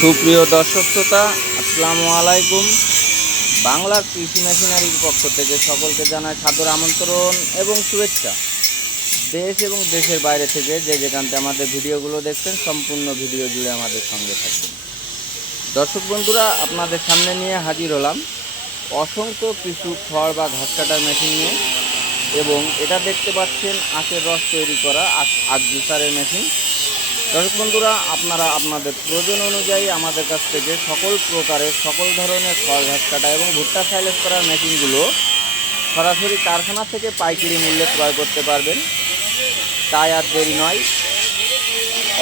সুপ্রিয় দর্শক শ্রোতা, আসসালামু আলাইকুম। বাংলার কৃষি মেশিনারির পক্ষ থেকে সকলকে জানাই সাদর আমন্ত্রণ এবং শুভেচ্ছা। দেশ এবং দেশের বাইরে থেকে যে যেখান থেকে আমাদের ভিডিওগুলো দেখছেন, সম্পূর্ণ ভিডিও জুড়ে আমাদের সঙ্গে থাকবেন। দর্শক বন্ধুরা, আপনাদের সামনে নিয়ে হাজির হলাম অসংখ্য কিছু খড় বা ঘাস কাটার মেশিন নিয়ে। এবং এটা দেখতে পাচ্ছেন আখের রস তৈরি করা আখ জুসারের মেশিন। দর্শক বন্ধুরা, আপনারা আপনাদের প্রয়োজন অনুযায়ী আমাদের কাছ থেকে সকল প্রকারের সকল ধরনের খড় ঘাস কাটা এবং ভুট্টা সাইলেজ করার মেশিনগুলো সরাসরি কারখানা থেকে পাইকারি মূল্যে ক্রয় করতে পারবেন। তাই আর দেরি নয়,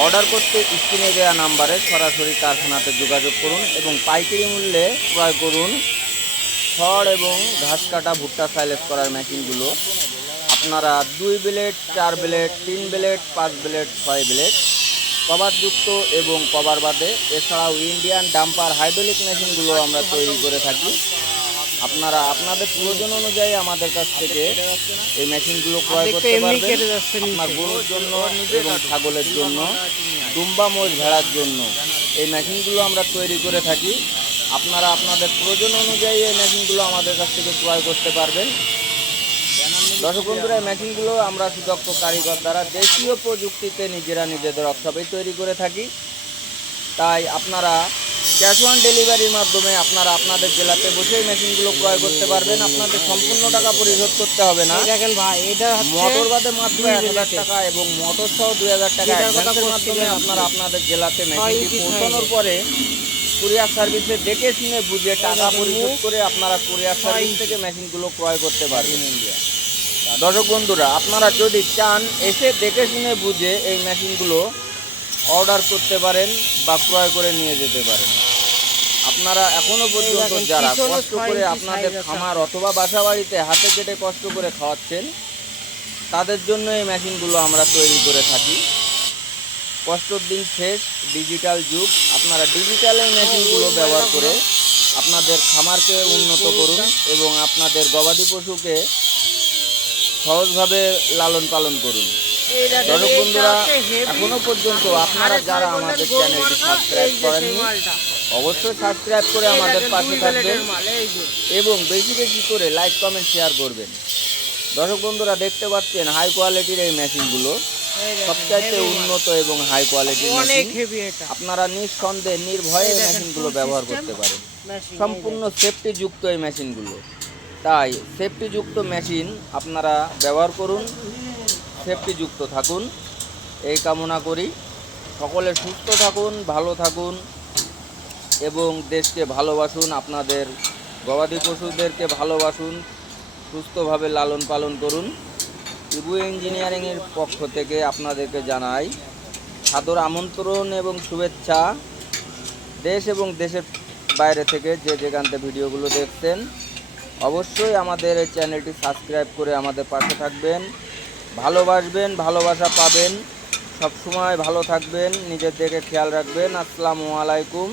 অর্ডার করতে স্ক্রিনে দেওয়া নাম্বারে সরাসরি কারখানাতে যোগাযোগ করুন এবং পাইকারি মূল্যে ক্রয় করুন খড় এবং ঘাস কাটা ভুট্টা সাইলেজ করার মেশিনগুলো। আপনারা 2 blade, 4 blade, 3 blade, 5 blade, 6 blade কভারযুক্ত এবং কভার বাদে, এছাড়াও ইন্ডিয়ান ডাম্পার হাইড্রোলিক মেশিনগুলো আমরা তৈরি করে থাকি। আপনারা আপনাদের প্রয়োজন অনুযায়ী আমাদের কাছ থেকে এই মেশিনগুলো ক্রয় করতে পারবেন। আপনার গরুর জন্য এবং ছাগলের জন্য, দুম্বা মোষ ভেড়ার জন্য এই মেশিনগুলো আমরা তৈরি করে থাকি। আপনারা আপনাদের প্রয়োজন অনুযায়ী এই মেশিনগুলো আমাদের কাছ থেকে ক্রয় করতে পারবেন। দর্শক বন্ধুরা, এই মেশিনগুলো আমরা সুদক্ষ কারিগর দ্বারা দেশীয় প্রযুক্তিতে নিজেরা নিজেদের ওয়ার্কশপেই তৈরি করে থাকি। তাই আপনারা ক্যাশ অন ডেলিভারির মাধ্যমে আপনারা আপনাদের জেলাতে বসে এই মেশিনগুলো ক্রয় করতে পারবেন। আপনাদের সম্পূর্ণ টাকা পরিশোধ করতে হবে না। দেখেন ভাই, এটা মোটর বাদে মাত্র 1000 টাকা এবং মোটর সহ 2000 টাকা অ্যাডভান্সের মাধ্যমে আপনারা আপনাদের জেলাতে মেশিনটি পৌঁছানোর পরে কুরিয়ার সার্ভিসে দেখে শুনে বুঝে টাকা পরিশোধ করে আপনারা কুরিয়ার সার্ভিস থেকে মেশিনগুলো ক্রয় করতে পারবেন। দর্শক বন্ধুরা, আপনারা যদি চান এসে দেখে শুনে বুঝে এই মেশিনগুলো অর্ডার করতে পারেন বা ক্রয় করে নিয়ে যেতে পারেন। আপনারা এখনো পর্যন্ত যারা কষ্ট করে আপনাদের খামার অথবা বাসা বাড়িতে হাতে কেটে কষ্ট করে খাওয়াচ্ছেন, তাদের জন্য এই মেশিনগুলো আমরা তৈরি করে থাকি। কষ্টর দিন শেষ, ডিজিটাল যুগ। আপনারা ডিজিটাল এই মেশিনগুলো ব্যবহার করে আপনাদের খামারকে উন্নত করুন এবং আপনাদের গবাদি পশুকে সহজভাবে লালন পালন করুন। দর্শক বন্ধুরা, এখনো পর্যন্ত আপনারা যারা আমাদের চ্যানেলটি সাবস্ক্রাইব করেননি, অবশ্যই সাবস্ক্রাইব করে আমাদের পাশে থাকবেন এবং বেশি বেশি করে লাইক কমেন্ট শেয়ার করবেন। দর্শক বন্ধুরা, দেখতে পাচ্ছেন হাই কোয়ালিটির এই মেশিনগুলো সবচাইতে উন্নত এবং হাই কোয়ালিটির মেশিন। আপনারা নিঃসন্দেহে নির্ভয়ে এই মেশিনগুলো ব্যবহার করতে পারেন। সম্পূর্ণ সেফটি যুক্ত এই মেশিনগুলো। তাই সেফটি যুক্ত মেশিন আপনারা ব্যবহার করুন, সেফটি যুক্ত থাকুন, এই কামনা করি। সকলে সুস্থ থাকুন, ভালো থাকুন এবং দেশকে ভালোবাসুন। আপনাদের গবাদি পশুদেরকে ভালোবাসুন, সুস্থভাবে লালন পালন করুন। ইবু ইঞ্জিনিয়ারিংয়ের পক্ষ থেকে আপনাদেরকে জানাই সাদর আমন্ত্রণ এবং শুভেচ্ছা। দেশ এবং দেশের বাইরে থেকে যে যেখান থেকে ভিডিওগুলো দেখছেন, অবশ্যই আমাদের এই চ্যানেলটি সাবস্ক্রাইব করে আমাদের পাশে থাকবেন, ভালোবাসবেন, ভালোবাসা পাবেন। সবসময় ভালো থাকবেন, নিজের দিকে খেয়াল রাখবেন। আসসালামু আলাইকুম।